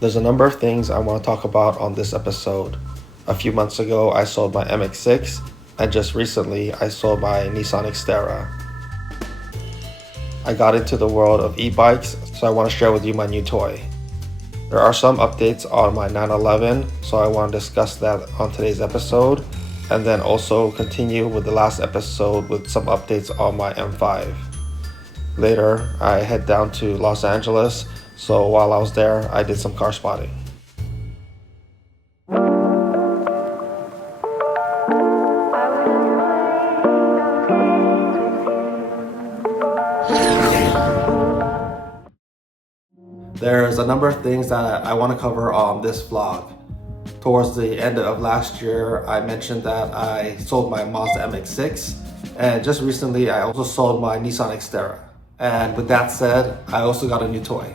There's a number of things I want to talk about on this episode. A few months ago, I sold my MX-6, and just recently, I sold my Nissan Xterra. I got into the world of e-bikes, so I want to share with you my new toy. There are some updates on my 911, so I want to discuss that on today's episode, and then also continue with the last episode with some updates on my M5. Later, I head down to Los Angeles, so while I was there, I did some car spotting. There's a number of things that I want to cover on this vlog. Towards the end of last year, I mentioned that I sold my Mazda MX-6, and just recently I also sold my Nissan Xterra. And with that said, I also got a new toy.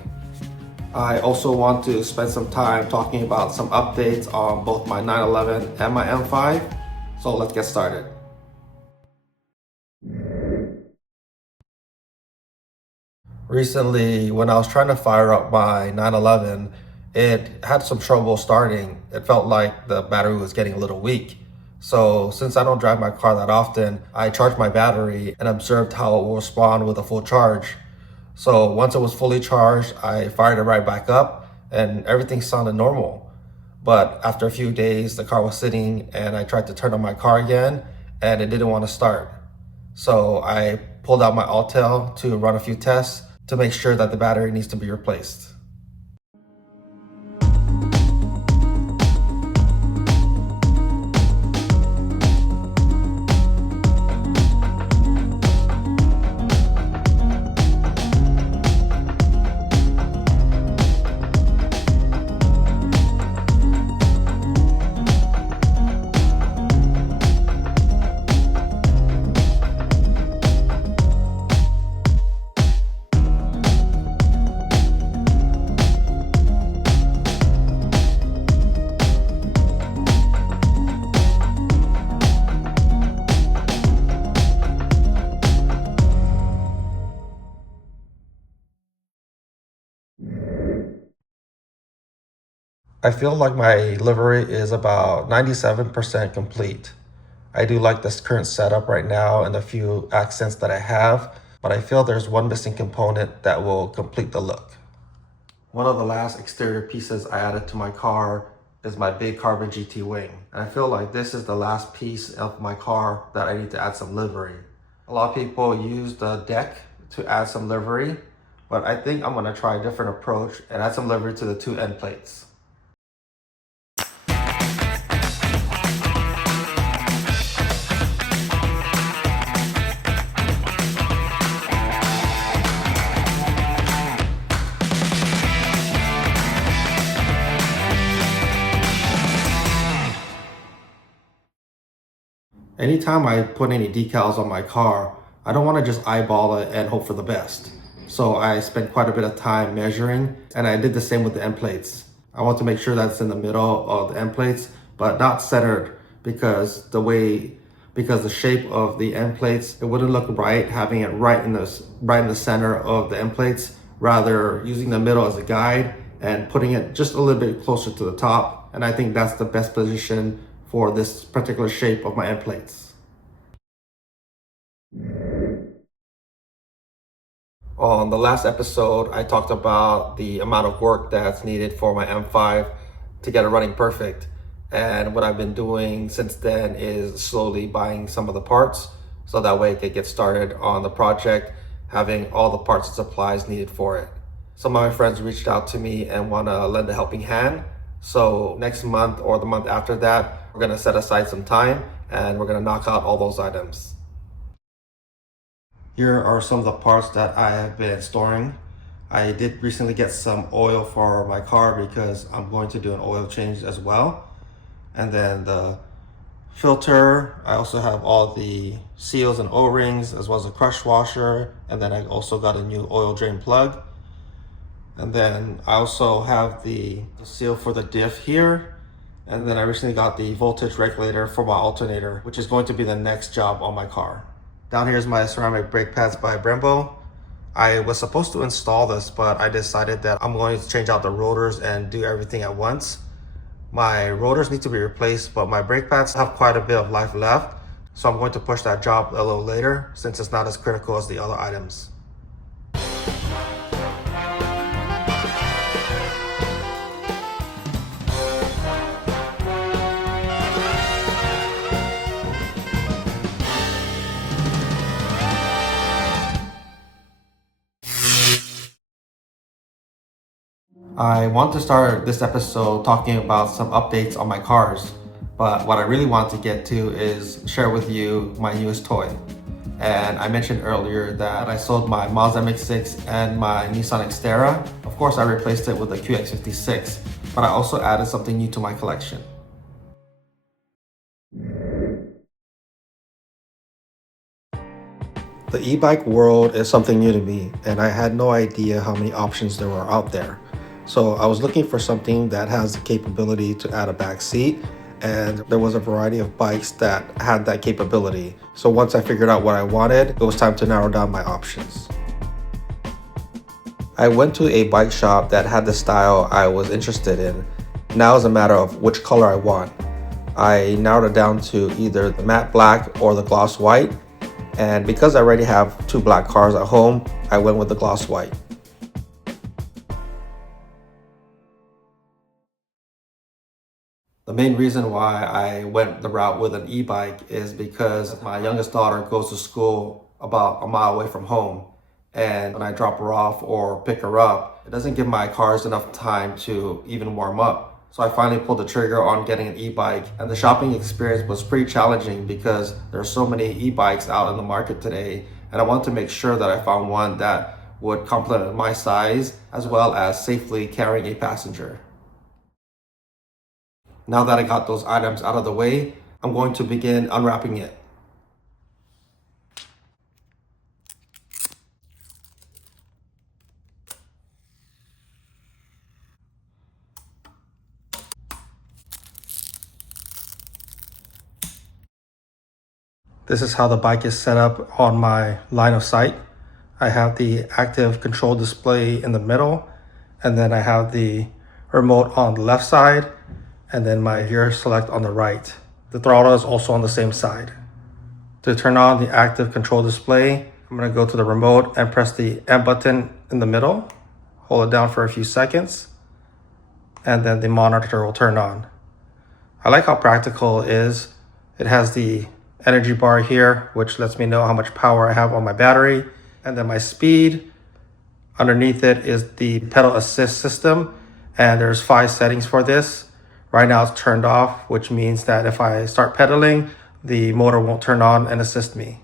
I also want to spend some time talking about some updates on both my 911 and my M5, so let's get started. Recently, when I was trying to fire up my 911, it had some trouble starting. It felt like the battery was getting a little weak. So since I don't drive my car that often, I charged my battery and observed how it will respond with a full charge. So once it was fully charged, I fired it right back up and everything sounded normal. But after a few days, the car was sitting and I tried to turn on my car again and it didn't want to start. So I pulled out my Autel to run a few tests to make sure that the battery needs to be replaced. I feel like my livery is about 97% complete. I do like this current setup right now and the few accents that I have, but I feel there's one missing component that will complete the look. One of the last exterior pieces I added to my car is my big carbon GT wing. And I feel like this is the last piece of my car that I need to add some livery. A lot of people use the deck to add some livery, but I think I'm gonna try a different approach and add some livery to the two end plates. Anytime I put any decals on my car, I don't want to just eyeball it and hope for the best. So I spent quite a bit of time measuring, and I did the same with the end plates. I want to make sure that's in the middle of the end plates, but not centered because the shape of the end plates, it wouldn't look right having it right in the center of the end plates, rather using the middle as a guide and putting it just a little bit closer to the top. And I think that's the best position for this particular shape of my end plates. On the last episode, I talked about the amount of work that's needed for my M5 to get it running perfect. And what I've been doing since then is slowly buying some of the parts so that way I could get started on the project, having all the parts and supplies needed for it. Some of my friends reached out to me and want to lend a helping hand. So next month or the month after that, we're going to set aside some time and we're going to knock out all those items. Here are some of the parts that I have been storing. I did recently get some oil for my car because I'm going to do an oil change as well. And then the filter, I also have all the seals and O-rings as well as a crush washer. And then I also got a new oil drain plug. And then I also have the seal for the diff here. And then I recently got the voltage regulator for my alternator, which is going to be the next job on my car. Down here is my ceramic brake pads by Brembo. I was supposed to install this, but I decided that I'm going to change out the rotors and do everything at once. My rotors need to be replaced, but my brake pads have quite a bit of life left, so I'm going to push that job a little later since it's not as critical as the other items. I want to start this episode talking about some updates on my cars, but what I really want to get to is share with you my newest toy. And I mentioned earlier that I sold my Mazda MX-6 and my Nissan Xterra. Of course, I replaced it with a QX56, but I also added something new to my collection. The e-bike world is something new to me, and I had no idea how many options there were out there. So I was looking for something that has the capability to add a back seat, and there was a variety of bikes that had that capability. So once I figured out what I wanted, it was time to narrow down my options. I went to a bike shop that had the style I was interested in. Now it's a matter of which color I want. I narrowed it down to either the matte black or the gloss white, and because I already have two black cars at home, I went with the gloss white. The main reason why I went the route with an e-bike is because my youngest daughter goes to school about a mile away from home. And when I drop her off or pick her up, it doesn't give my cars enough time to even warm up. So I finally pulled the trigger on getting an e-bike, and the shopping experience was pretty challenging because there are so many e-bikes out in the market today. And I wanted to make sure that I found one that would complement my size as well as safely carrying a passenger. Now that I got those items out of the way, I'm going to begin unwrapping it. This is how the bike is set up on my line of sight. I have the active control display in the middle, and then I have the remote on the left side, and then my gear select on the right. The throttle is also on the same side. To turn on the active control display, I'm going to go to the remote and press the M button in the middle. Hold it down for a few seconds, and then the monitor will turn on. I like how practical it is. It has the energy bar here, which lets me know how much power I have on my battery, and then my speed. Underneath it is the pedal assist system, and there's 5 settings for this. Right now it's turned off, which means that if I start pedaling, the motor won't turn on and assist me.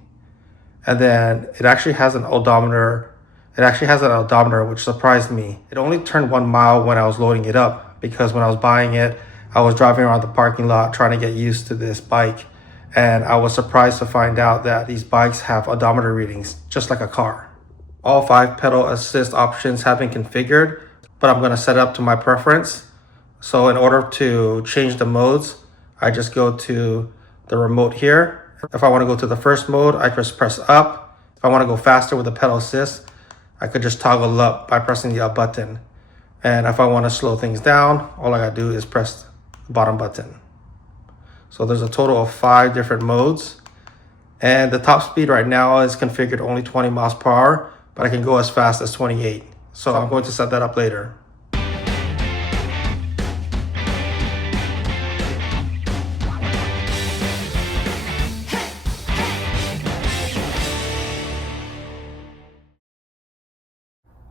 And then it actually has an odometer. Which surprised me. It only turned 1 mile when I was loading it up, because when I was buying it, I was driving around the parking lot trying to get used to this bike. And I was surprised to find out that these bikes have odometer readings, just like a car. All 5 pedal assist options have been configured, but I'm going to set it up to my preference. So in order to change the modes, I just go to the remote here. If I want to go to the first mode, I just press up. If I want to go faster with the pedal assist, I could just toggle up by pressing the up button. And if I want to slow things down, all I gotta do is press the bottom button. So there's a total of 5 different modes. And the top speed right now is configured only 20 miles per hour, but I can go as fast as 28. So I'm going to set that up later.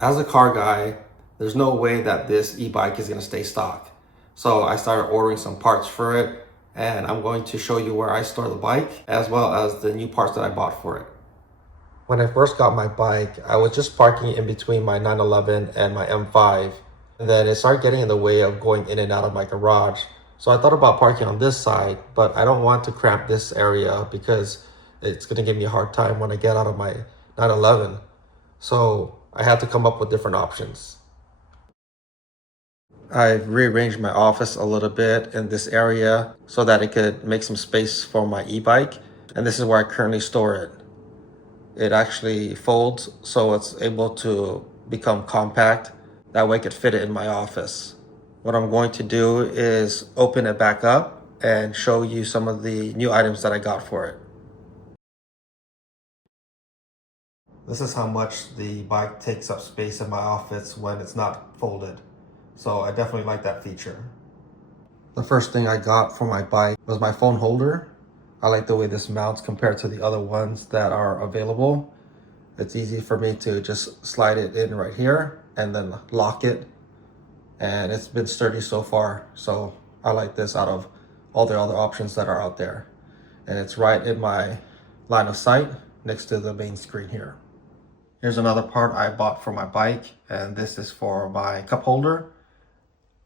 As a car guy, there's no way that this e-bike is going to stay stock. So I started ordering some parts for it, and I'm going to show you where I store the bike as well as the new parts that I bought for it. When I first got my bike, I was just parking in between my 911 and my M5, and then it started getting in the way of going in and out of my garage. So I thought about parking on this side, but I don't want to cramp this area because it's going to give me a hard time when I get out of my 911. So I had to come up with different options. I've rearranged my office a little bit in this area so that it could make some space for my e-bike, and this is where I currently store it. It actually folds so it's able to become compact. That way I could fit it in my office. What I'm going to do is open it back up and show you some of the new items that I got for it. This is how much the bike takes up space in my office when it's not folded. So I definitely like that feature. The first thing I got for my bike was my phone holder. I like the way this mounts compared to the other ones that are available. It's easy for me to just slide it in right here and then lock it. And it's been sturdy so far. So I like this out of all the other options that are out there. And it's right in my line of sight next to the main screen here. Here's another part I bought for my bike, and this is for my cup holder.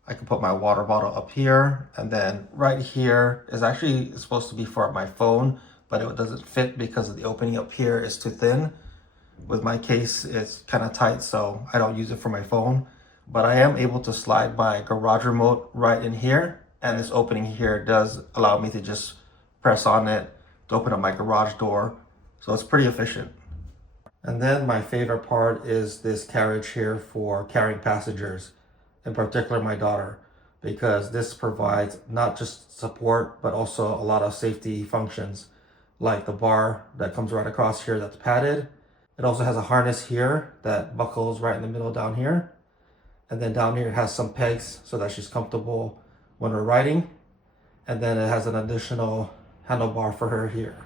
I can put my water bottle up here, and then right here is actually supposed to be for my phone, but it doesn't fit because the opening up here is too thin. With my case, it's kind of tight, so I don't use it for my phone. But I am able to slide my garage remote right in here, and this opening here does allow me to just press on it to open up my garage door. So it's pretty efficient. And then my favorite part is this carriage here for carrying passengers, in particular my daughter, because this provides not just support, but also a lot of safety functions, like the bar that comes right across here that's padded. It also has a harness here that buckles right in the middle down here. And then down here it has some pegs so that she's comfortable when we're riding. And then it has an additional handlebar for her here.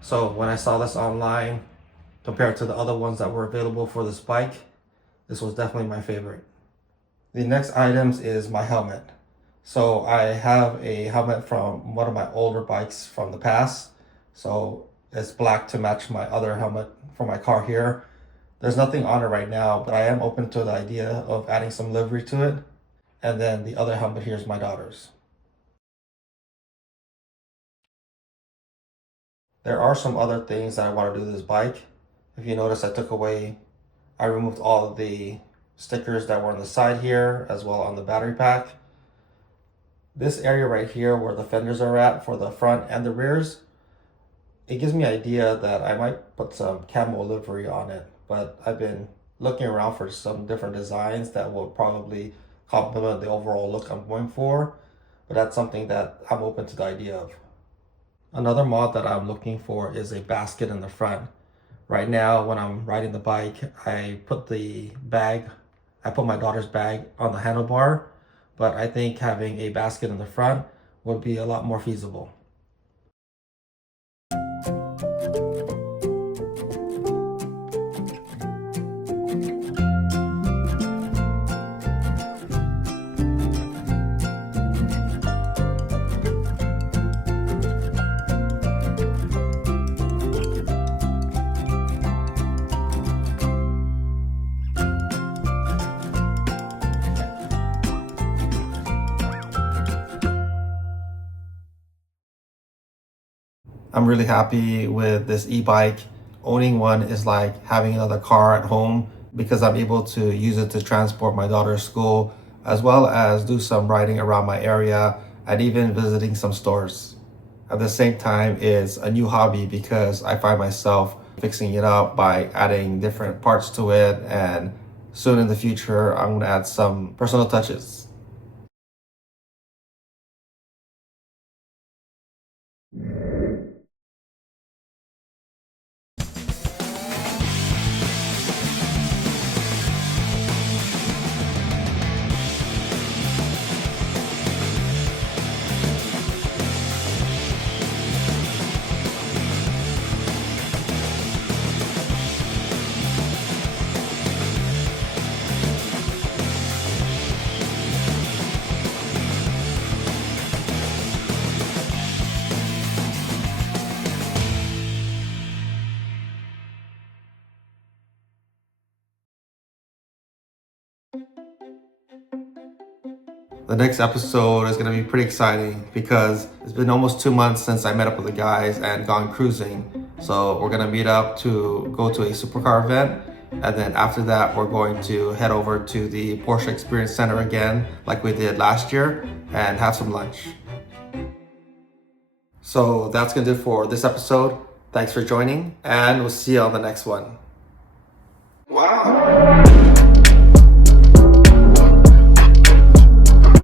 So when I saw this online, compared to the other ones that were available for this bike, this was definitely my favorite. The next items is my helmet. So I have a helmet from one of my older bikes from the past. So it's black to match my other helmet for my car here. There's nothing on it right now, but I am open to the idea of adding some livery to it. And then the other helmet here is my daughter's. There are some other things that I want to do to this bike. If you notice, I removed all of the stickers that were on the side here, as well on the battery pack. This area right here where the fenders are at for the front and the rears, it gives me an idea that I might put some camo livery on it, but I've been looking around for some different designs that will probably complement the overall look I'm going for, but that's something that I'm open to the idea of. Another mod that I'm looking for is a basket in the front. Right now, when I'm riding the bike, I put my daughter's bag on the handlebar, but I think having a basket in the front would be a lot more feasible. I'm really happy with this e-bike. Owning one is like having another car at home because I'm able to use it to transport my daughter to school, as well as do some riding around my area and even visiting some stores. At the same time, it's a new hobby because I find myself fixing it up by adding different parts to it, and soon in the future, I'm gonna add some personal touches. The next episode is going to be pretty exciting because it's been almost 2 months since I met up with the guys and gone cruising. So we're going to meet up to go to a supercar event. And then after that, we're going to head over to the Porsche Experience Center again, like we did last year, and have some lunch. So that's going to do it for this episode. Thanks for joining, and we'll see you on the next one. Wow.